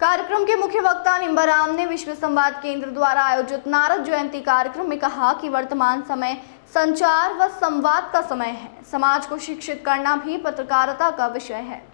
कार्यक्रम के मुख्य वक्ता निम्बाराम ने विश्व संवाद केंद्र द्वारा आयोजित नारद जयंती कार्यक्रम में कहा कि वर्तमान समय संचार व संवाद का समय है। समाज को शिक्षित करना भी पत्रकारिता का विषय है।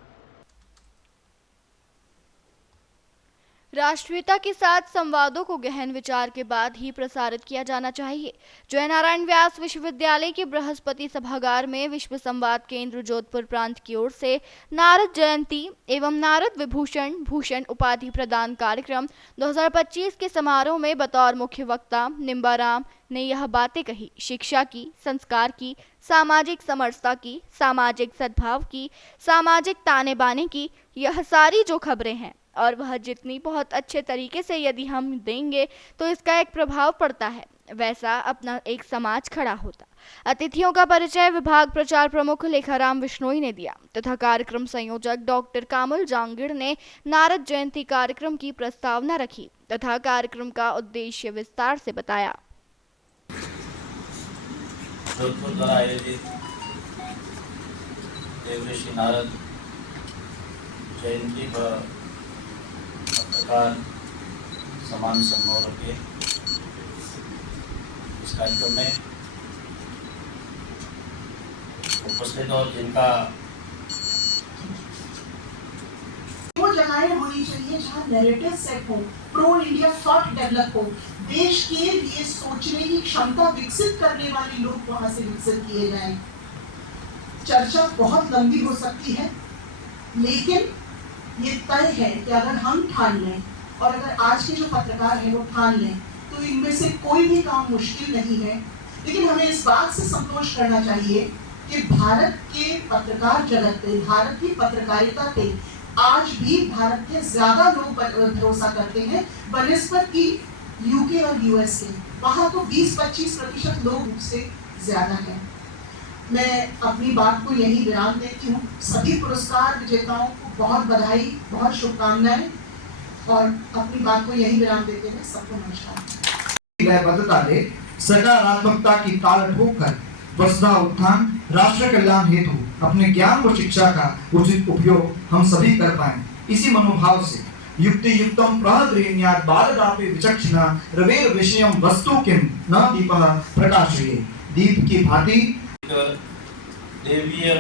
राष्ट्रीयता के साथ संवादों को गहन विचार के बाद ही प्रसारित किया जाना चाहिए। जयनारायण व्यास विश्वविद्यालय के बृहस्पति सभागार में विश्व संवाद केंद्र जोधपुर प्रांत की ओर से नारद जयंती एवं नारद विभूषण भूषण उपाधि प्रदान कार्यक्रम 2025 के समारोह में बतौर मुख्य वक्ता निम्बाराम ने यह बातें कही। शिक्षा की, संस्कार की, सामाजिक समरसता की, सामाजिक सद्भाव की, सामाजिक ताने बाने की, यह सारी जो खबरें हैं और वह जितनी बहुत अच्छे तरीके से यदि हम देंगे तो इसका एक प्रभाव पड़ता है, वैसा अपना एक समाज खड़ा होता। अतिथियों का परिचय विभाग प्रचार प्रमुख लेखाराम विश्नोई ने दिया तथा कार्यक्रम संयोजक डॉक्टर कामुल जांगिड़ ने नारद जयंती कार्यक्रम की प्रस्तावना रखी तथा कार्यक्रम का उद्देश्य विस्तार से बताया। नारद जयंती पत्रकार समान समारोह के इस कार्यक्रम में उपस्थित और जिनका वो जगहें होनी चाहिए जहाँ नैरेटिव सेट हो, प्रो इंडिया थॉट डेवलप हो, देश के लिए सोचने की क्षमता विकसित करने वाले लोग वहां से विकसित किए जाएं। चर्चा बहुत लंबी हो सकती है, लेकिन ये तय है कि अगर हम ठान लें और अगर आज के जो पत्रकार हैं वो ठान लें तो इनमें से कोई भी काम मुश्किल नहीं है। लेकिन हमें इस बात से संतोष करना चाहिए कि भारत के पत्रकार जगत पे, भारत की पत्रकारिता पे आज भी भारत के ज्यादा लोग भरोसा करते हैं बनिस्बत की यूके और यूएस के। वहाँ तो 20-25% लोग उससे ज्यादा हैं। मैं अपनी बात को यही विराम देती हूँ। सभी पुरस्कार विजेताओं को बहुत बधाई, बहुत शुभकामनाएं और अपनी बात को यही विराम देते हुए सबको नमस्कार। सकारात्मकता की ताल ठोककर वसुधा उत्थान, राष्ट्र कल्याण हेतु अपने ज्ञान व शिक्षा का उचित उपयोग हम सभी कर पाएं। इसी मनोभाव से युक्ति युक्तम प्रहद्रेण्यात् बालदापे विचक्षणा रवेर विषयम वस्तु किम न दीपः प्रकाशयेत्। दीप की भांति देवीय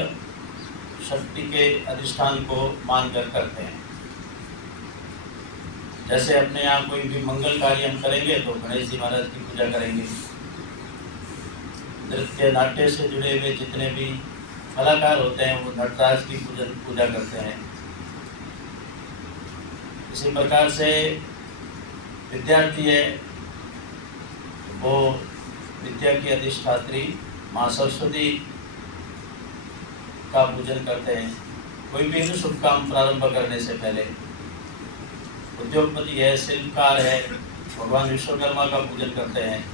शक्ति के अधिष्ठान को मानकर करते हैं। जैसे अपने यहाँ कोई भी मंगल कार्य हम करेंगे तो गणेश जी महाराज की पूजा करेंगे। नृत्य नाट्य से जुड़े हुए जितने भी कलाकार होते हैं वो नटराज की पूजा करते हैं। इसी प्रकार से विद्यार्थी है वो विद्या की अधिष्ठात्री माँ सरस्वती का पूजन करते हैं। कोई भी शुभ काम प्रारंभ करने से पहले उद्योगपति है, शिल्पकार है, भगवान विश्वकर्मा का पूजन करते हैं।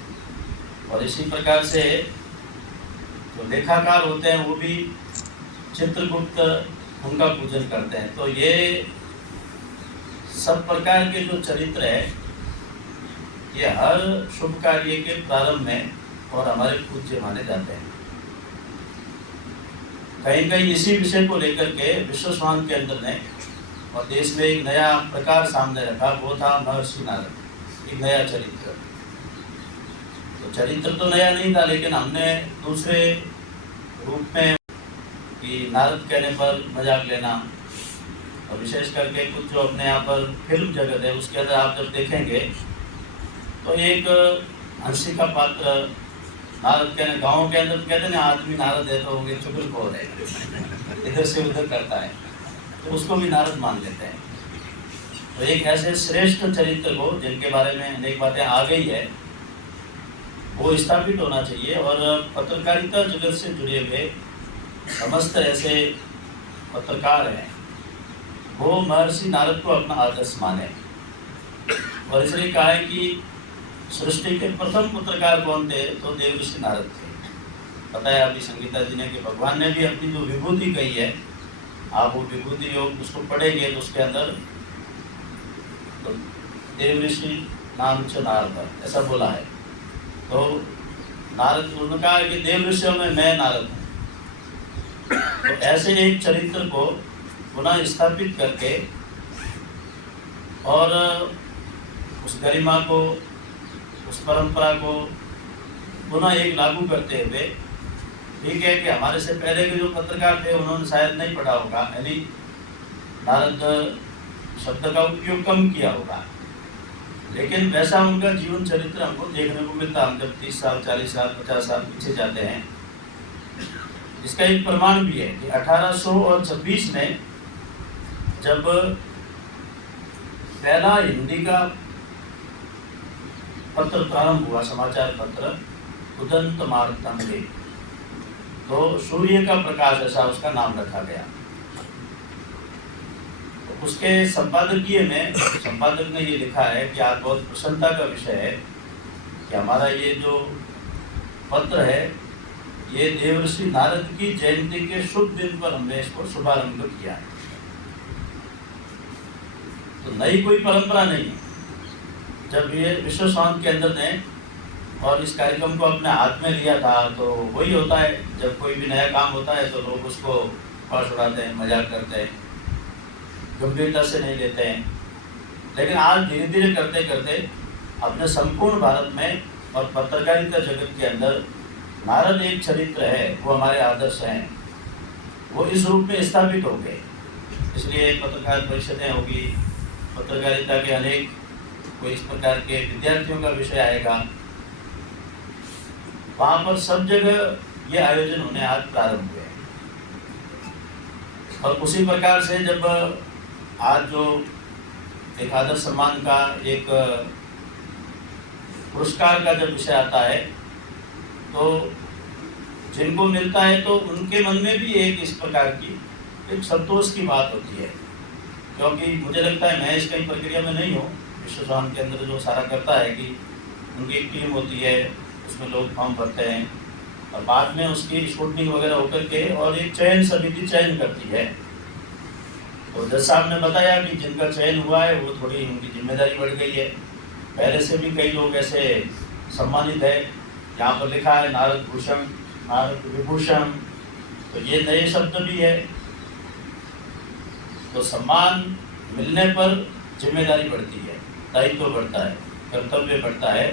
और इसी प्रकार से जो लेखाकार होते हैं वो भी चित्रगुप्त उनका पूजन करते हैं। तो ये सब प्रकार के जो चरित्र है ये हर शुभ कार्य के प्रारंभ में और हमारे पूज्य माने जाते हैं। कहीं कहीं इसी विषय को लेकर के विश्व स्वान के अंदर ने और देश में एक नया प्रकार सामने रखा, वो था महर्षि नारद, एक नया चरित्र। तो चरित्र तो नया नहीं था, लेकिन हमने दूसरे रूप में कि नारद कहने पर मजाक लेना और विशेष करके कुछ जो अपने यहाँ पर फिल्म जगत है उसके अंदर आप जब देखेंगे तो एक हंसी का पात्र नारद कहने, गाँव के अंदर कहते हैं आदमी नारद है तो वो चुगलखोर है, इधर से उधर करता है, तो उसको भी नारद मान लेते हैं। तो एक ऐसे श्रेष्ठ चरित्र को जिनके बारे में अनेक बातें आ गई है वो स्थापित होना चाहिए। और पत्रकारिता जगत से जुड़े हुए समस्त ऐसे पत्रकार हैं वो महर्षि नारद को अपना आदर्श माने। और इसलिए कहा है कि सृष्टि के प्रथम पत्रकार कौन थे, तो देवऋषि नारद थे। पता है अभी संगीता जी ने कि भगवान ने भी अपनी जो विभूति कही है, आप वो विभूति योग उसको पढ़ेंगे तो उसके अंदर तो देवऋषि नाम च नारद ऐसा बोला है। तो नारद उन्होंने कहा कि देवऋषियों में मैं नारद हूँ। तो ऐसे एक चरित्र को पुनः स्थापित करके और उस गरिमा को, उस परंपरा को पुनः एक लागू करते हुए, ठीक है कि हमारे से पहले के जो पत्रकार थे उन्होंने शायद नहीं पढ़ा होगा, यानी नारद शब्द का उपयोग कम किया होगा, लेकिन वैसा उनका जीवन चरित्र हमको देखने को मिलता। हम जब 30 साल, 40 साल, 50 साल पीछे जाते हैं, इसका एक प्रमाण भी है कि 1826 में जब पहला हिंदी का पत्र प्रारंभ हुआ, समाचार पत्र उदंत मार्तंडे, तो सूर्य का प्रकाश ऐसा उसका नाम रखा गया। तो उसके संपादक ने ये लिखा है कि आज बहुत प्रसन्नता का विषय है कि हमारा ये जो पत्र है, ये देवर्षि नारद की जयंती के शुभ दिन पर हमने इसको शुभारंभ किया है। तो नई कोई परंपरा नहीं है। जब ये विश्व स्वास्थ्य केंद्र ने और इस कार्यक्रम को अपने हाथ में लिया था, तो वही होता है, जब कोई भी नया काम होता है तो लोग उसको पास उड़ाते हैं, मजाक करते हैं, गंभीरता से नहीं लेते हैं। लेकिन आज धीरे धीरे करते करते अपने संपूर्ण भारत में और पत्रकारिता जगत के अंदर नारद एक चरित्र है, वो हमारे आदर्श हैं, वो इस रूप में स्थापित हो गए। इसलिए पत्रकार परिषदें होगी, पत्रकारिता के अनेक कोई इस प्रकार के विद्यार्थियों का विषय आएगा, वहाँ पर सब जगह ये आयोजन होने आज प्रारंभ हुए। और उसी प्रकार से जब आज जो एक आदर सम्मान का एक पुरस्कार का जब विषय आता है, तो जिनको मिलता है तो उनके मन में भी एक इस प्रकार की एक संतोष की बात होती है, क्योंकि मुझे लगता है मैं इस कई प्रक्रिया में नहीं हूँ। विश्व स्वास्थ्य के अंदर जो सारा करता है कि उनकी एक टीम होती है, उसमें लोग फॉर्म भरते हैं और बाद में उसकी स्क्रूटनिंग वगैरह होकर के और एक चयन समिति चयन करती है। तो जज साहब ने बताया कि जिनका चयन हुआ है वो थोड़ी उनकी जिम्मेदारी बढ़ गई है। पहले से भी कई लोग ऐसे सम्मानित है, यहाँ पर लिखा है नारद भूषण, नारद विभूषण, तो ये नए शब्द भी है। तो सम्मान मिलने पर जिम्मेदारी बढ़ती है, दायित्व बढ़ता है, कर्तव्य बढ़ता है,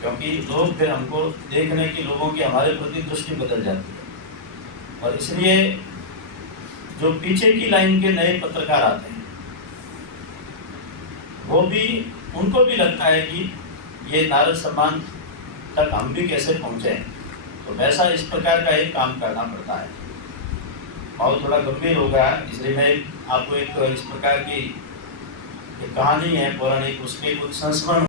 क्योंकि लोग फिर हमको देखने की, लोगों की हमारे प्रति दृष्टि बदल जाती है। और इसलिए जो पीछे की लाइन के नए पत्रकार आते हैं, वो भी, उनको भी लगता है कि ये नारद सम्मान तक हम भी कैसे पहुँचे, तो वैसा इस प्रकार का एक काम करना पड़ता है। और थोड़ा गंभीर हो गया, इसलिए मैं आपको एक इस प्रकार की एक कहानी है पौराणिक, उसके कुछ संस्मरण